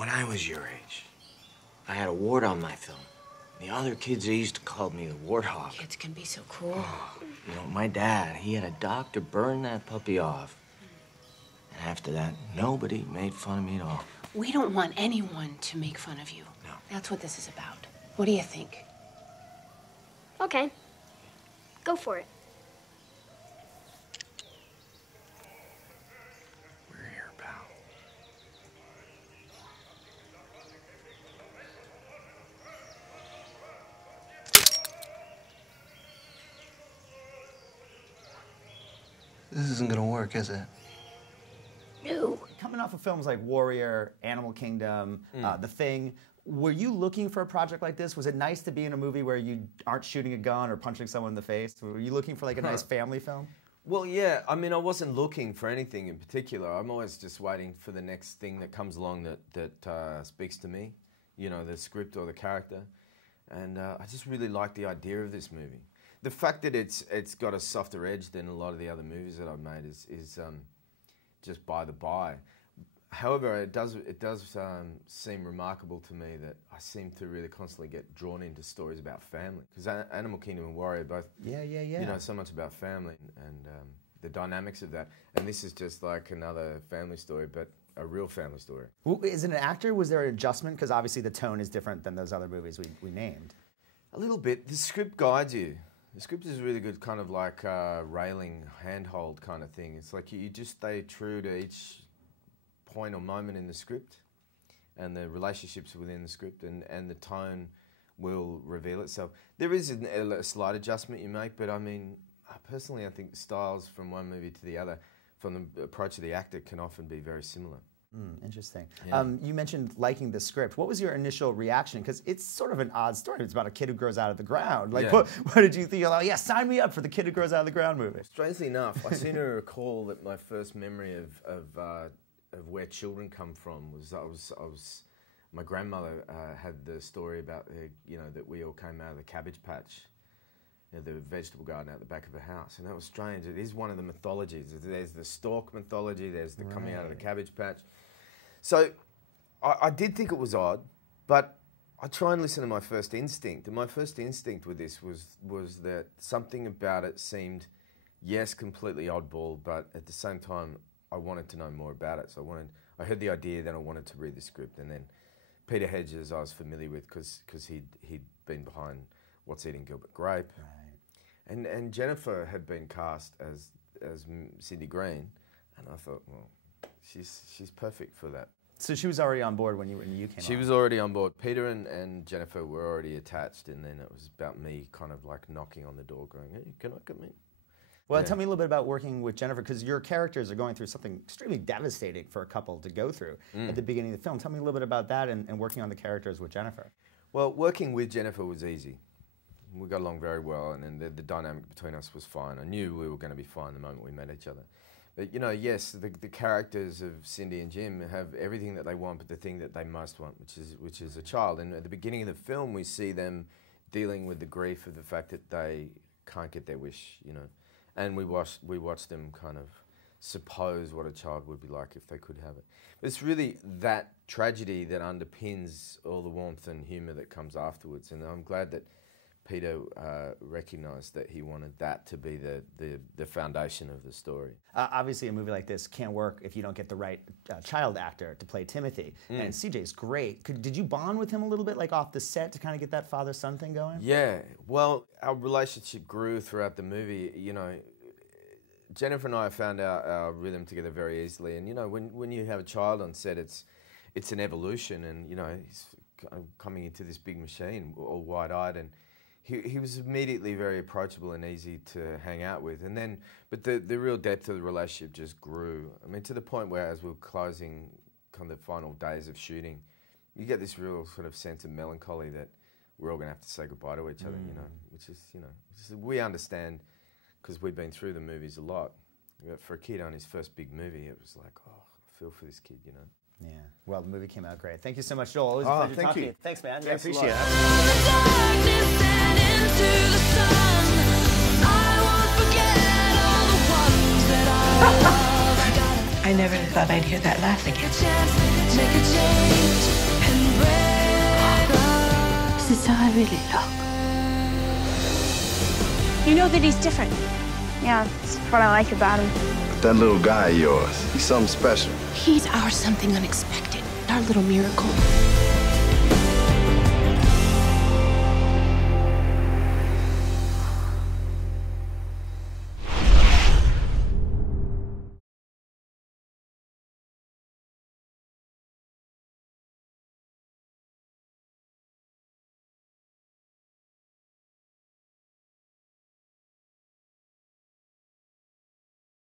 When I was your age, I had a wart on my thumb. The other kids, they used to call me the warthog. Kids can be so cruel. Oh, you know, my dad, he had a doctor burn that puppy off. And after that, nobody made fun of me at all. We don't want anyone to make fun of you. No. That's what this is about. What do you think? Okay. Go for it. We're here, pal. This isn't gonna work, is it? No. Coming off of films like Warrior, Animal Kingdom, The Thing, were you looking for a project like this? Was it nice to be in a movie where you aren't shooting a gun or punching someone in the face? Were you looking for like a nice family film? Well, yeah. I mean, I wasn't looking for anything in particular. I'm always just waiting for the next thing that comes along that speaks to me, you know, the script or the character. And I just really like the idea of this movie. The fact that it's got a softer edge than a lot of the other movies that I've made is just by the by. However, it does seem remarkable to me that I seem to really constantly get drawn into stories about family, because Animal Kingdom and Warrior both, you know, so much about family and the dynamics of that. And this is just like another family story, but a real family story. Well, as an actor, was there an adjustment? Because obviously the tone is different than those other movies we named. A little bit. The script guides you. The script is really good, kind of like railing, handhold kind of thing. It's like you just stay true to each point or moment in the script and the relationships within the script, and the tone will reveal itself. There is a slight adjustment you make, but I mean, personally, I think styles from one movie to the other, from the approach of the actor, can often be very similar. Interesting. Yeah. You mentioned liking the script. What was your initial reaction? Because it's sort of an odd story. It's about a kid who grows out of the ground. Like, Yeah. what did you think? You're like, yeah, sign me up for the kid who grows out of the ground movie. Strangely enough, I seem to recall that my first memory of where children come from was my grandmother had the story about you know, that we all came out of the cabbage patch, you know, the vegetable garden out the back of her house, and that was strange. It is one of the mythologies. There's the stork mythology. There's the coming out of the cabbage patch. So I did think it was odd, but I try and listen to my first instinct, and my first instinct with this was that something about it seemed, yes, completely oddball, but at the same time, I wanted to know more about it. So I heard the idea, then I wanted to read the script, and then Peter Hedges I was familiar with because he'd been behind What's Eating Gilbert Grape, and Jennifer had been cast as Cindy Green, and I thought, well, she's perfect for that. So she was already on board when you came on? She was already on board. Peter and Jennifer were already attached, and then it was about me kind of like knocking on the door going, hey, can I come in? Well, tell me a little bit about working with Jennifer, because your characters are going through something extremely devastating for a couple to go through at the beginning of the film. Tell me a little bit about that and working on the characters with Jennifer. Well, working with Jennifer was easy. We got along very well, and the dynamic between us was fine. I knew we were going to be fine the moment we met each other. But, you know, yes, the characters of Cindy and Jim have everything that they want, but the thing that they most want, which is a child. And at the beginning of the film, we see them dealing with the grief of the fact that they can't get their wish, you know. And we watched them kind of suppose what a child would be like if they could have it. But it's really that tragedy that underpins all the warmth and humour that comes afterwards. And I'm glad that Peter recognised that he wanted that to be the foundation of the story. Obviously, a movie like this can't work if you don't get the right child actor to play Timothy. And CJ's great. Did you bond with him a little bit, like off the set, to kind of get that father-son thing going? Yeah. Well, our relationship grew throughout the movie. You know, Jennifer and I found our rhythm together very easily. And, you know, when you have a child on set, it's an evolution. And, you know, he's coming into this big machine, all wide-eyed, and he was immediately very approachable and easy to hang out with. And then, but the real depth of the relationship just grew. I mean, to the point where as we were closing kind of the final days of shooting, you get this real sort of sense of melancholy that we're all going to have to say goodbye to each other, you know, which is, we understand because we've been through the movies a lot. But for a kid on his first big movie, it was like, oh, I feel for this kid, you know. Yeah. Well, the movie came out great. Thank you so much, Joel. Always a pleasure talking to you. Thanks, man. Yeah, I appreciate it. I never thought I'd hear that laugh again. This is how I really look. You know that he's different. Yeah, that's what I like about him. That little guy of yours, he's something special. He's our something unexpected, our little miracle.